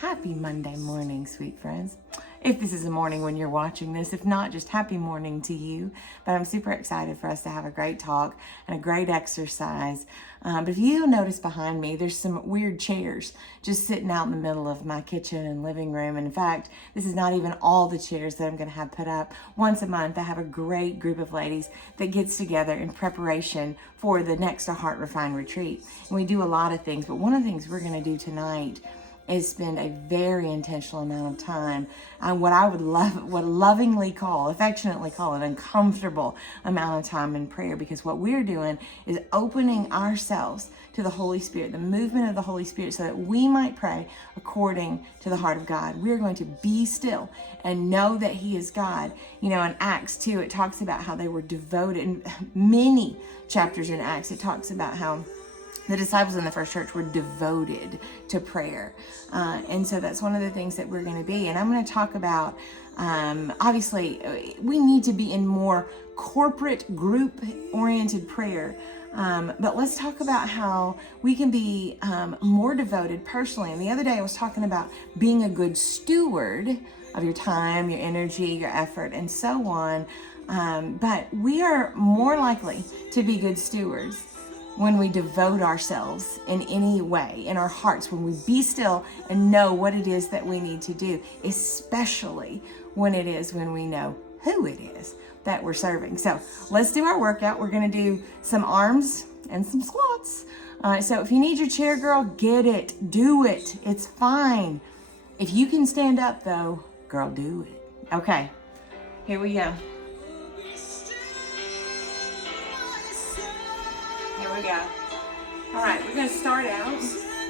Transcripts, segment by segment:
Happy Monday morning, sweet friends. If this is a morning when you're watching this, if not, just happy morning to you. But I'm super excited for us to have a great talk and a great exercise. But if you'll notice behind me, there's some weird chairs just sitting out in the middle of my kitchen and living room. And in fact, this is not even all the chairs that I'm going to have put up. Once a month, I have a great group of ladies that gets together in preparation for the next Heart Refined retreat. And we do a lot of things, but one of the things we're going to do tonight is spend a very intentional amount of time on what I would lovingly call, affectionately call, an uncomfortable amount of time in prayer, because what we're doing is opening ourselves to the Holy Spirit, the movement of the Holy Spirit, so that we might pray according to the heart of God. We're going to be still and know that He is God. You know, in Acts 2, it talks about how they were devoted. In many chapters in Acts, it talks about how the disciples in the first church were devoted to prayer. And so that's one of the things that we're going to be. And I'm going to talk about, obviously, we need to be in more corporate, group-oriented prayer. But let's talk about how we can be more devoted personally. And the other day I was talking about being a good steward of your time, your energy, your effort, and so on. But we are more likely to be good stewards when we devote ourselves in any way, in our hearts, when we be still and know what it is that we need to do, especially when we know who it is that we're serving. So let's do our workout. We're going to do some arms and some squats. So if you need your chair, girl, get it. Do it. It's fine. If you can stand up, though, girl, do it. Okay, here we go. Here we go. All right, we're going to start out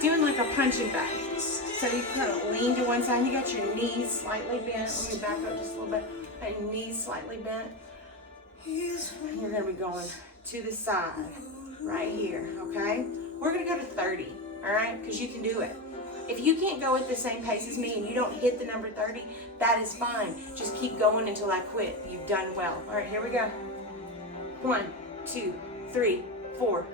doing like a punching bag. So you kind of lean to one side. You got your knees slightly bent. Let me back up just a little bit. And knees slightly bent. And you're going to be going to the side right here, okay? We're going to go to 30, all right? Because you can do it. If you can't go at the same pace as me and you don't hit the number 30, that is fine. Just keep going until I quit. You've done well. All right, here we go. 1, 2, 3, 4.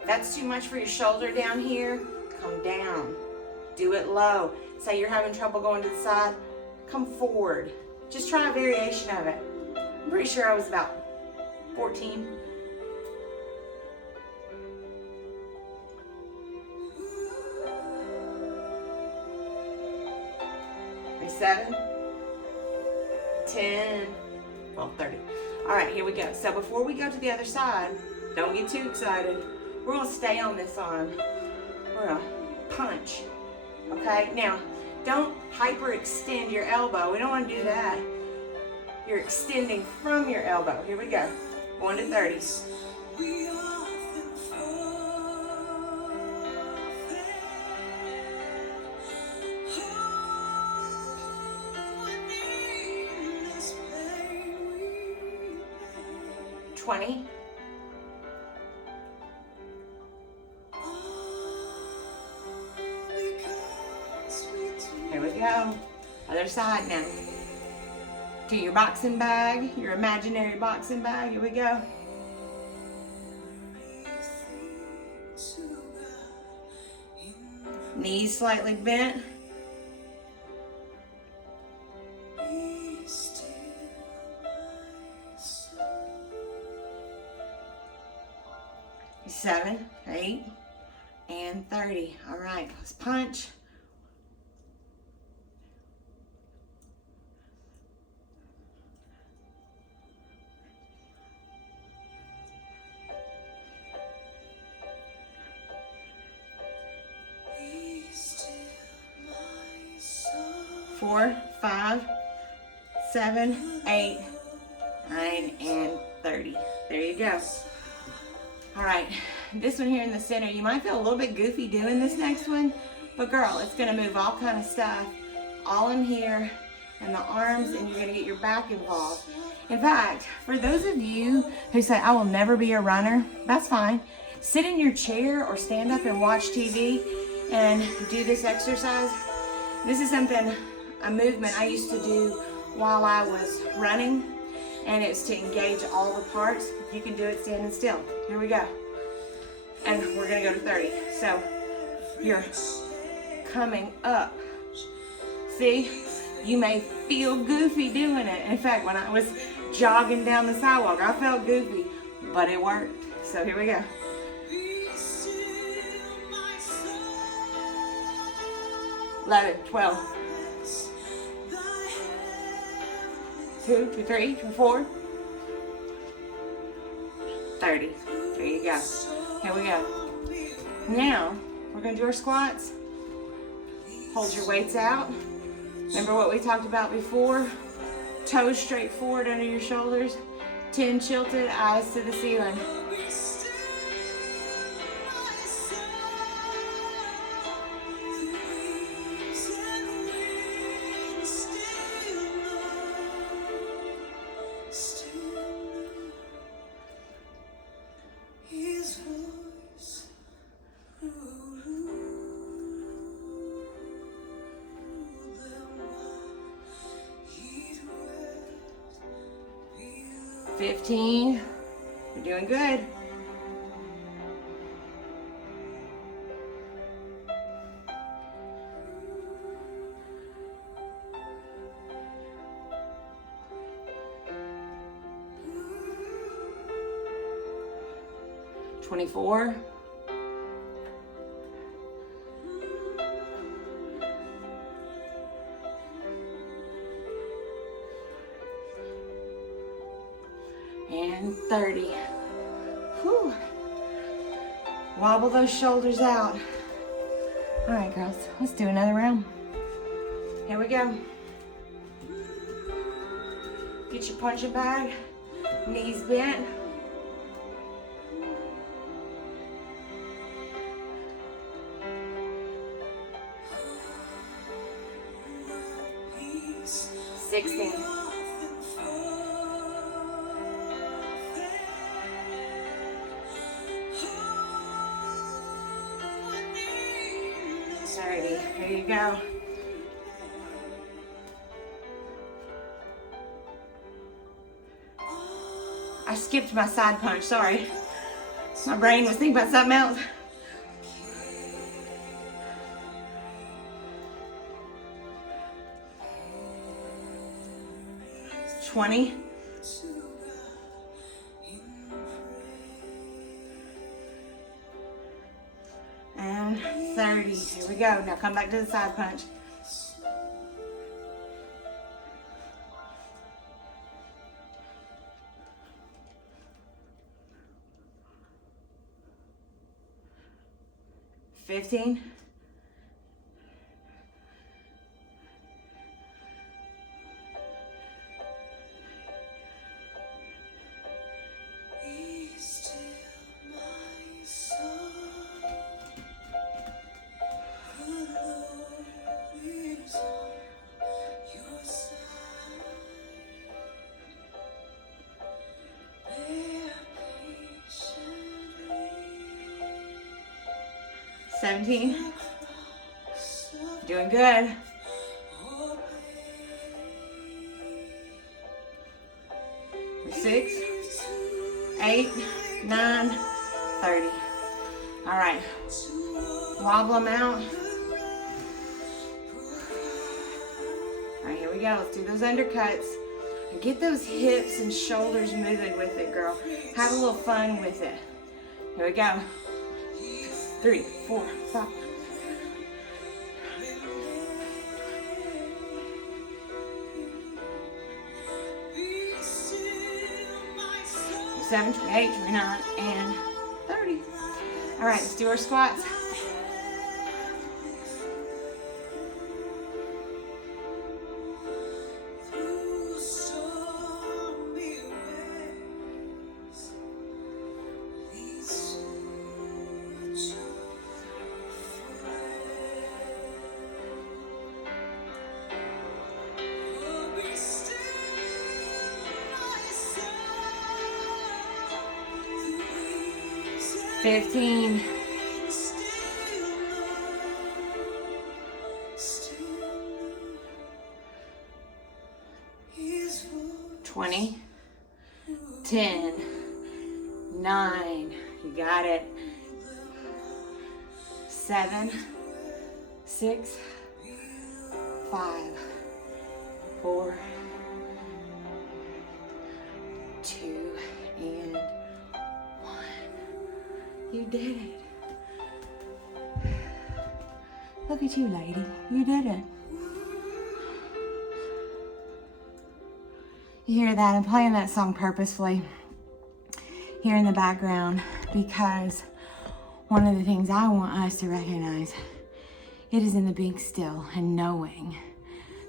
If that's too much for your shoulder down here, come down. Do it low. Say you're having trouble going to the side, come forward. Just try a variation of it. I'm pretty sure I was about 14. Maybe 7. 10, well, 30. All right, here we go. So before we go to the other side, don't get too excited. We're gonna stay on this arm. We're gonna punch, okay? Now, don't hyperextend your elbow. We don't wanna do that. You're extending from your elbow. Here we go. 1 to 30. Here we go. Other side now. To your boxing bag, your imaginary boxing bag. Here we go. Knees slightly bent. Seven, 8, and 30. All right, let's punch. Four, 5, 7, 8, 9, and 30. There you go. All right, this one here in the center, you might feel a little bit goofy doing this next one, but girl, it's gonna move all kind of stuff all in here and the arms, and you're gonna get your back involved. In fact, for those of you who say, I will never be a runner, that's fine. Sit in your chair or stand up and watch TV and do this exercise. This is something, a movement I used to do while I was running. and it's to engage all the parts. You can do it standing still. Here we go. And we're gonna go to 30. So you're coming up. See, you may feel goofy doing it. In fact, when I was jogging down the sidewalk, I felt goofy, but it worked. So here we go. 11, 12. 2, 2, 3, 2, 4. 30. There you go. Here we go. Now, we're going to do our squats. Hold your weights out. Remember what we talked about before? Toes straight forward under your shoulders. 10 tilted, eyes to the ceiling. Fifteen. You're doing good. Twenty-four. And 30. Whew. Wobble those shoulders out. All right, girls, let's do another round. Here we go. Get your punching bag, knees bent. Sixteen. 30. Here you go. I skipped my side punch, sorry. My brain was thinking about something else. $20. And 30. Here we go. Now come back to the side punch. $15. $17. Doing good. $6, $8, $9, $30. All right. Wobble them out. All right, here we go. Let's do those undercuts. And get those hips and shoulders moving with it, girl. Have a little fun with it. Here we go. 3, 4, 5. 7, 28, 29, and 30. All right, let's do our squats. $15. $20. 9. You got it. 7, 6, 5, 4, 2, and 1. You did it. Look at you, lady. You did it. You hear that? I'm playing that song purposefully here in the background because one of the things I want us to recognize, it is in the being still and knowing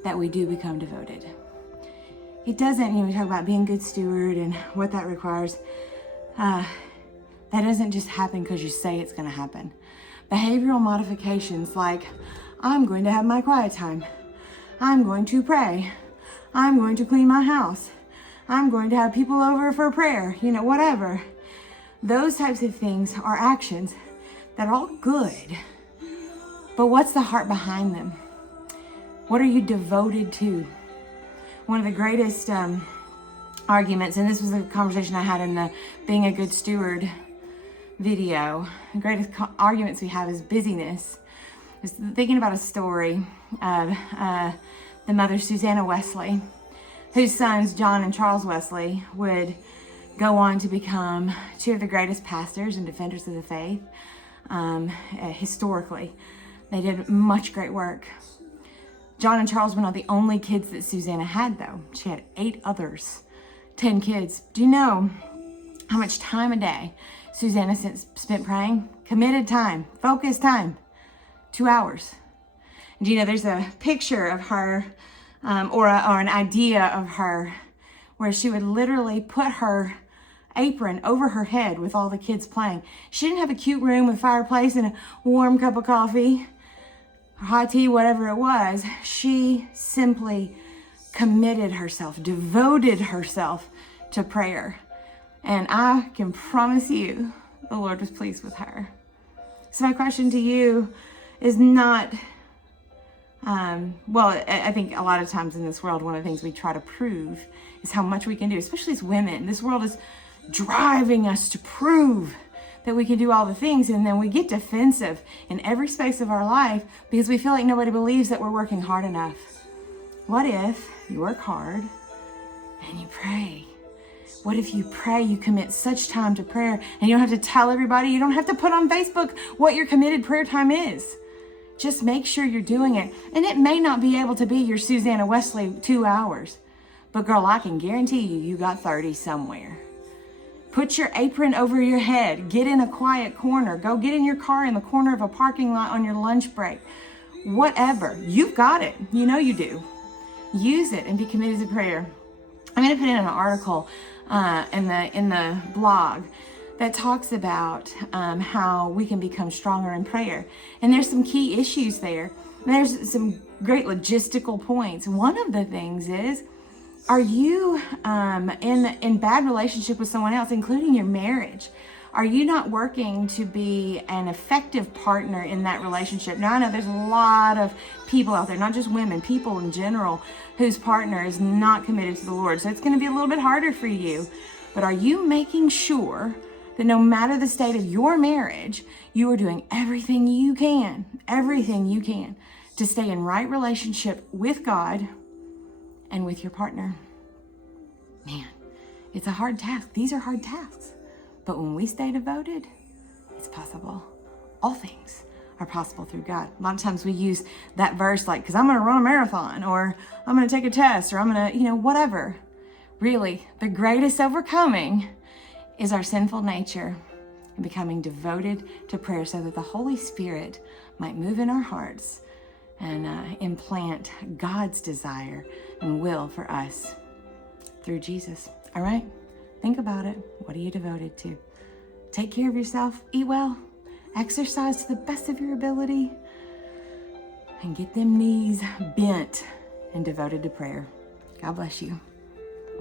that we do become devoted. It doesn't, we talk about being a good steward and what that requires. That doesn't just happen because you say it's going to happen. Behavioral modifications like, I'm going to have my quiet time. I'm going to pray. I'm going to clean my house. I'm going to have people over for prayer, whatever. Those types of things are actions that are all good. But what's the heart behind them? What are you devoted to? One of the greatest arguments, and this was a conversation I had in the Being a Good Steward video, the greatest arguments we have is busyness. I was thinking about a story of the mother Susanna Wesley, whose sons John and Charles Wesley would go on to become two of the greatest pastors and defenders of the faith historically. They did much great work. John and Charles were not the only kids that Susanna had, though. She had 8 others, 10 kids. Do you know how much time a day Susanna spent praying? Committed time, focused time, 2 hours. And do you know there's a picture of her or an idea of her where she would literally put her apron over her head with all the kids playing. She didn't have a cute room with fireplace and a warm cup of coffee, or hot tea, whatever it was. She simply committed herself, devoted herself to prayer. And I can promise you the Lord was pleased with her. So my question to you is not, I think a lot of times in this world, one of the things we try to prove is how much we can do, especially as women. This world is driving us to prove that we can do all the things, and then we get defensive in every space of our life because we feel like nobody believes that we're working hard enough. What if you work hard and you pray? What if you pray, you commit such time to prayer, and you don't have to tell everybody, you don't have to put on Facebook what your committed prayer time is. Just make sure you're doing it. And it may not be able to be your Susanna Wesley 2 hours, but girl, I can guarantee you got 30 somewhere. Put your apron over your head. Get in a quiet corner. Go get in your car in the corner of a parking lot on your lunch break. Whatever. You've got it. You know you do. Use it and be committed to prayer. I'm going to put in an article in the blog that talks about how we can become stronger in prayer. And there's some key issues there. There's some great logistical points. One of the things is, are you in bad relationship with someone else, including your marriage? Are you not working to be an effective partner in that relationship? Now, I know there's a lot of people out there, not just women, people in general, whose partner is not committed to the Lord. So it's going to be a little bit harder for you. But are you making sure that no matter the state of your marriage, you are doing everything you can to stay in right relationship with God and with your partner? Man, it's a hard task. These are hard tasks. But when we stay devoted, it's possible. All things are possible through God. A lot of times we use that verse like, because I'm going to run a marathon, or I'm going to take a test, or I'm going to, whatever. Really, the greatest overcoming is our sinful nature and becoming devoted to prayer so that the Holy Spirit might move in our hearts and implant God's desire and will for us through Jesus. All right? Think about it. What are you devoted to? Take care of yourself. Eat well. Exercise to the best of your ability. And get them knees bent and devoted to prayer. God bless you.